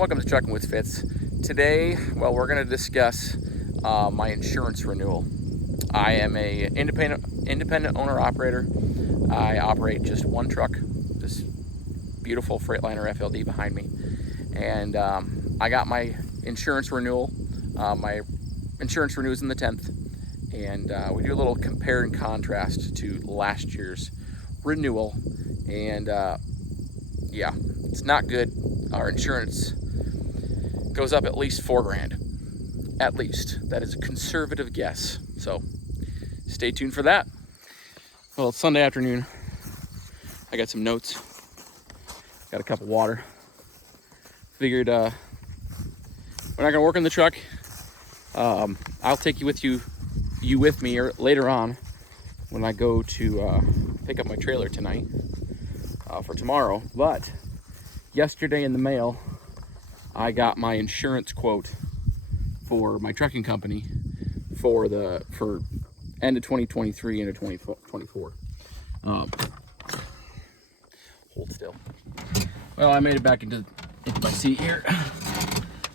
Welcome to Trucking with Fitz. Today, well, we're going to discuss my insurance renewal. I am a independent owner-operator. I operate just one truck, this beautiful Freightliner FLD behind me. And I got my insurance renewal. My insurance renews on the 10th. And we do a little compare and contrast to last year's renewal. And yeah, it's not good. Our insurance goes up at least $4,000. At least. That is a conservative guess. So stay tuned for that. Well, it's Sunday afternoon. I got some notes. Got a cup of water. Figured we're not gonna work on the truck. I'll take you with me later on when I go to pick up my trailer tonight for tomorrow. But yesterday in the mail, I got my insurance quote for my trucking company for end of 2023 into 2024. Hold still. Well, I made it back into my seat here.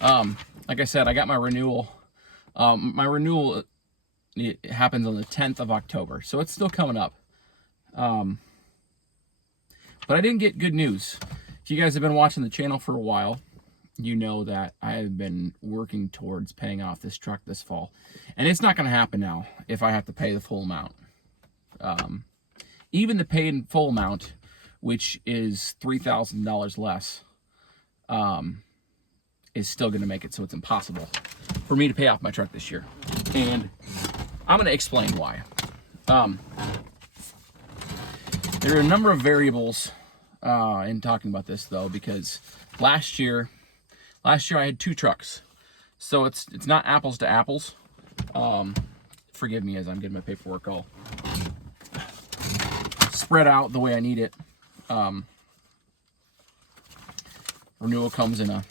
Like I said, I got my renewal. My renewal, it happens on the 10th of October, so it's still coming up. But I didn't get good news. If you guys have been watching the channel for a while, you know that I have been working towards paying off this truck this fall. And it's not going to happen now if I have to pay the full amount. Even the paid in full amount, which is $3,000 less, is still going to make it so it's impossible for me to pay off my truck this year. And I'm going to explain why. There are a number of variables in talking about this, though, because last year I had two trucks, so it's not apples to apples. Forgive me as I'm getting my paperwork all spread out the way I need it. Renewal comes in a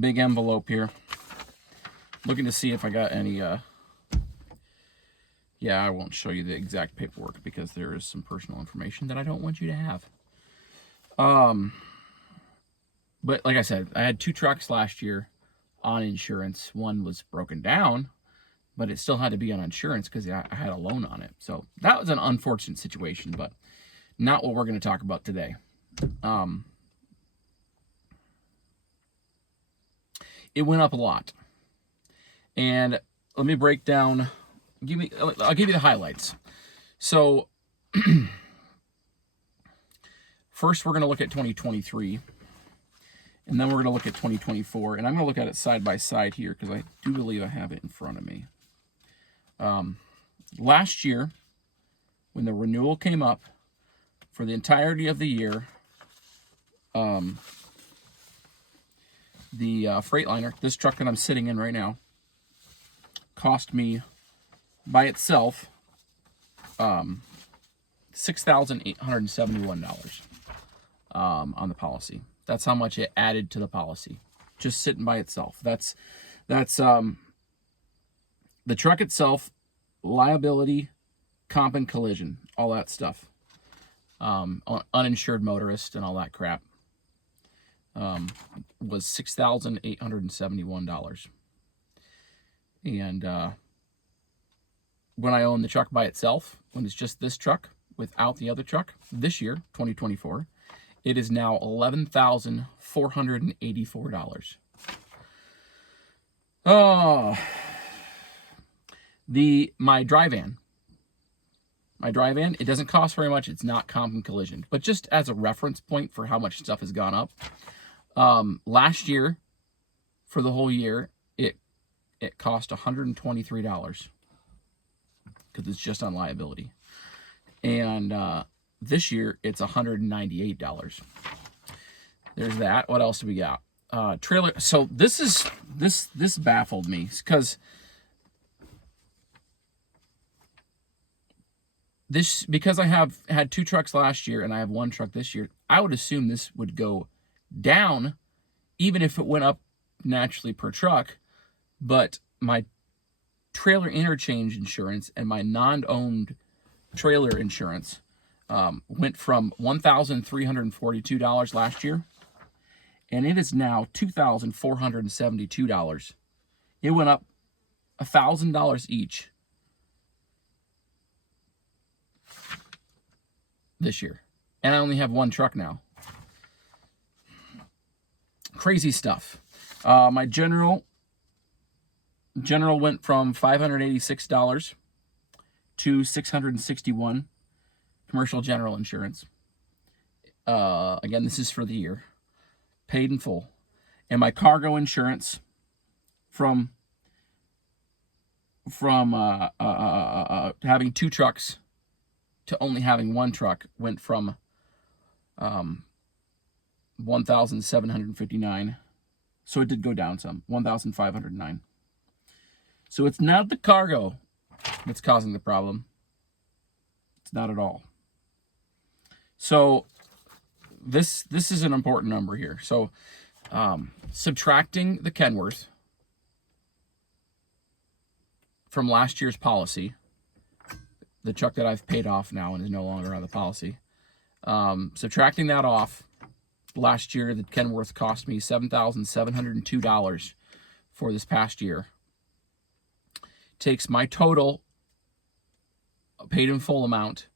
big envelope here. Looking to see if I got any. Yeah, I won't show you the exact paperwork because there is some personal information that I don't want you to have. But like I said, I had two trucks last year on insurance. One was broken down, but it still had to be on insurance because I had a loan on it. So that was an unfortunate situation, but not what we're going to talk about today. It went up a lot. And let me break down, I'll give you the highlights. So first we're going to look at 2023, and then we're going to look at 2024, and I'm going to look at it side by side here because I do believe I have it in front of me. Last year, when the renewal came up for the entirety of the year, the Freightliner, this truck that I'm sitting in right now, cost me by itself $6,871 on the policy. That's how much it added to the policy, just sitting by itself. That's the truck itself, liability, comp and collision, all that stuff, uninsured motorist and all that crap, was $6,871. And when I own the truck by itself, when it's just this truck without the other truck, this year, 2024, it is now $11,484. Oh, my dry van, it doesn't cost very much. It's not comp and collision, but just as a reference point for how much stuff has gone up. Last year, for the whole year, it cost $123 because it's just on liability. And this year, it's $198. There's that. What else do we got? Trailer. So this baffled me because I have had two trucks last year and I have one truck this year. I would assume this would go down, even if it went up naturally per truck. But my trailer interchange insurance and my non-owned trailer insurance Went from $1,342 last year, and it is now $2,472. It went up $1,000 each this year, and I only have one truck now. Crazy stuff. My general went from $586 to $661. Commercial general insurance. Again, this is for the year, paid in full. And my cargo insurance from having two trucks to only having one truck went from $1,759. So it did go down some, $1,509. So it's not the cargo that's causing the problem. It's not at all. So this is an important number here. So subtracting the Kenworth from last year's policy, the truck that I've paid off now and is no longer on the policy, subtracting that off, last year the Kenworth cost me $7,702 for this past year. Takes my total paid in full amount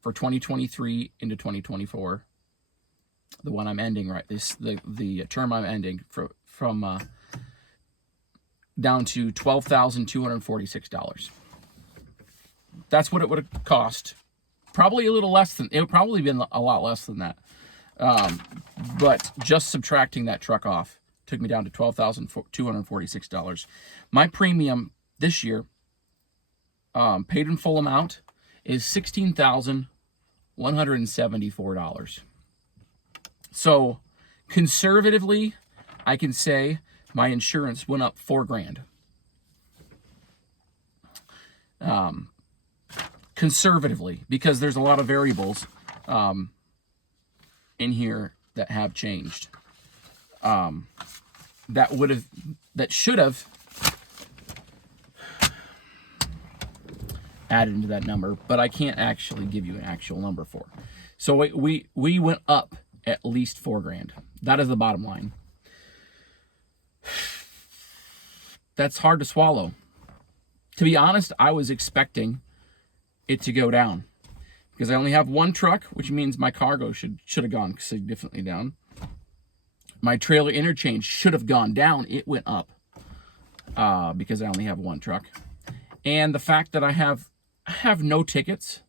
for 2023 into 2024, the one I'm ending, right? The term I'm ending from down to $12,246. That's what it would have cost. Probably a little less than, it would probably been a lot less than that. But just subtracting that truck off took me down to $12,246. My premium this year, paid in full amount, is $16,174. So conservatively, I can say my insurance went up $4,000. Conservatively, because there's a lot of variables in here that have changed. That should have added into that number, but I can't actually give you an actual number for. So we went up at least $4,000. That is the bottom line. That's hard to swallow. To be honest, I was expecting it to go down because I only have one truck, which means my cargo should have gone significantly down. My trailer interchange should have gone down. It went up because I only have one truck. And the fact that I have no tickets,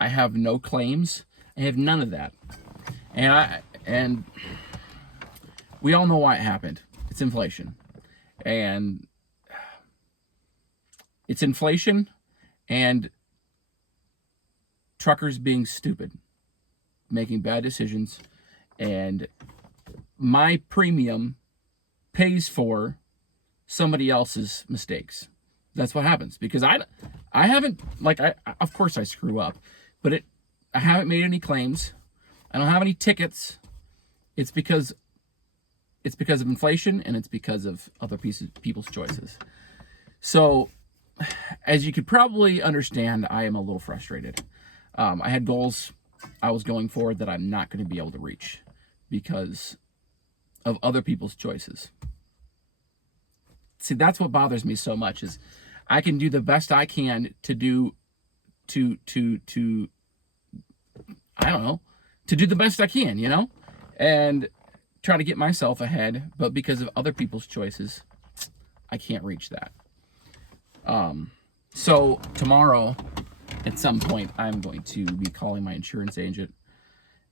I have no claims, I have none of that. And we all know why it happened. It's inflation. And it's inflation and truckers being stupid, making bad decisions, and my premium pays for somebody else's mistakes. That's what happens, because I haven't, of course I screw up, but I haven't made any claims. I don't have any tickets. It's because of inflation, and it's because of other people's choices. So, as you could probably understand, I am a little frustrated. I had goals I was going for that I'm not going to be able to reach because of other people's choices. See, that's what bothers me so much, is I can do the best I can to do the best I can, and try to get myself ahead, but because of other people's choices, I can't reach that. So tomorrow, at some point, I'm going to be calling my insurance agent,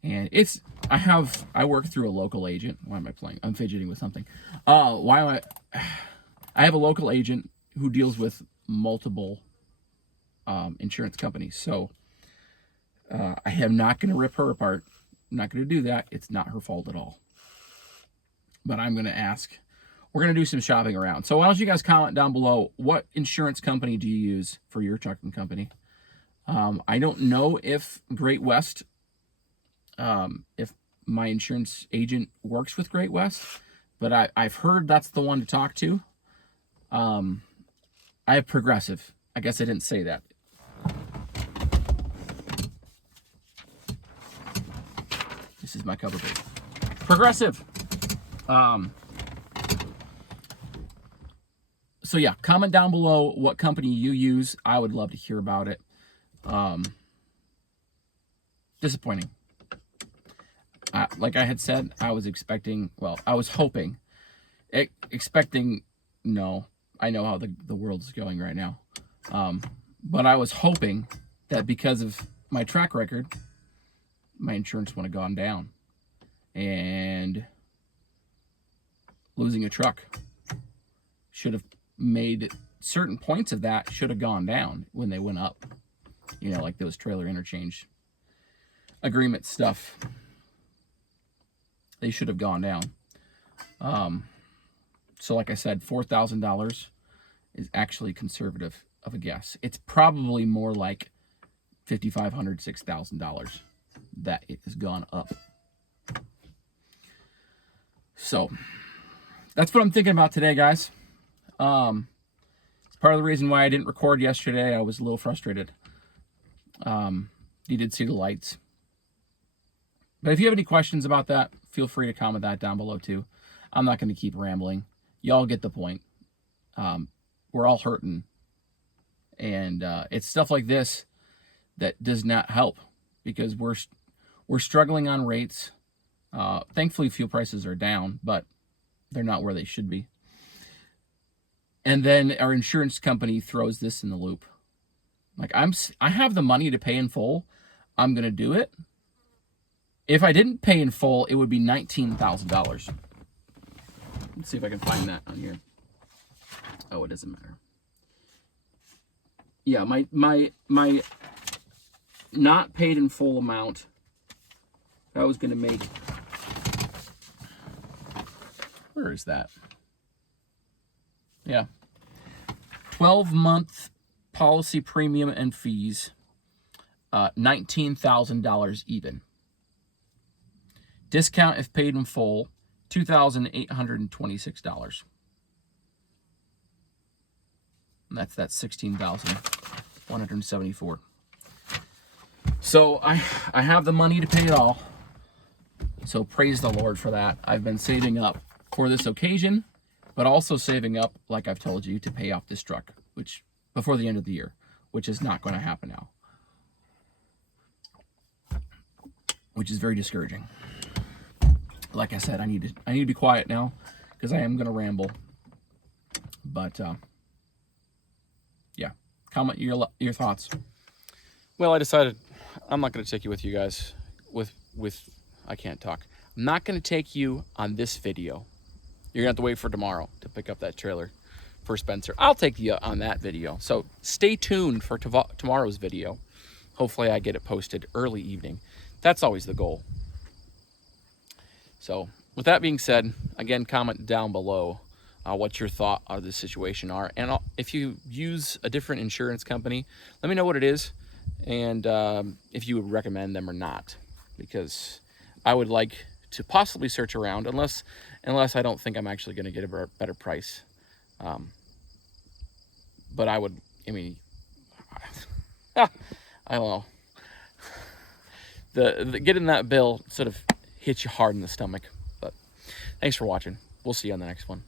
and I work through a local agent. Why am I playing? I'm fidgeting with something. I have a local agent who deals with multiple insurance companies. So I am not going to rip her apart. I'm not going to do that. It's not her fault at all. But I'm going to ask. We're going to do some shopping around. So why don't you guys comment down below, what insurance company do you use for your trucking company? I don't know if Great West, if my insurance agent works with Great West, but I've heard that's the one to talk to. I have Progressive. I guess I didn't say that. is my cover page. Progressive. So yeah, comment down below what company you use. I would love to hear about it. Disappointing. Like I had said, I was expecting, well, I was hoping, expecting, no, I know how the world is going right now. But I was hoping that because of my track record, my insurance would have gone down. And losing a truck should have made certain points of that should have gone down when they went up. You know, like those trailer interchange agreement stuff. They should have gone down. So like I said, $4,000 is actually conservative of a guess. It's probably more like $5,500, $6,000 that it has gone up. So that's what I'm thinking about today, guys. It's part of the reason why I didn't record yesterday. I was a little frustrated. You did see the lights. But if you have any questions about that, feel free to comment that down below too. I'm not going to keep rambling. Y'all get the point. We're all hurting. And it's stuff like this that does not help because we're struggling on rates. Thankfully, fuel prices are down, but they're not where they should be. And then our insurance company throws this in the loop. Like, I have the money to pay in full. I'm going to do it. If I didn't pay in full, it would be $19,000. Let's see if I can find that on here. Oh, it doesn't matter. Yeah, my not paid in full amount, I was going to make, where is that? Yeah. 12-month policy premium and fees, $19,000 even. Discount if paid in full, $2,826. And that's $16,174. So I have the money to pay it all. So praise the Lord for that. I've been saving up for this occasion, but also saving up, like I've told you, to pay off this truck, which before the end of the year, which is not going to happen now, which is very discouraging. Like I said, I need to be quiet now because I am going to ramble. But yeah, comment your thoughts. Well, I decided I'm not going to take you with you guys with I can't talk. I'm not going to take you on this video. You're going to have to wait for tomorrow to pick up that trailer for Spencer. I'll take you on that video. So stay tuned for tomorrow's video. Hopefully I get it posted early evening. That's always the goal. So with that being said, again, comment down below what your thought of this situation are. And if you use a different insurance company, let me know what it is and if you would recommend them or not. Because I would like to possibly search around unless I don't think I'm actually going to get a better price. But I mean, I don't know. The getting that bill sort of hits you hard in the stomach. But thanks for watching. We'll see you on the next one.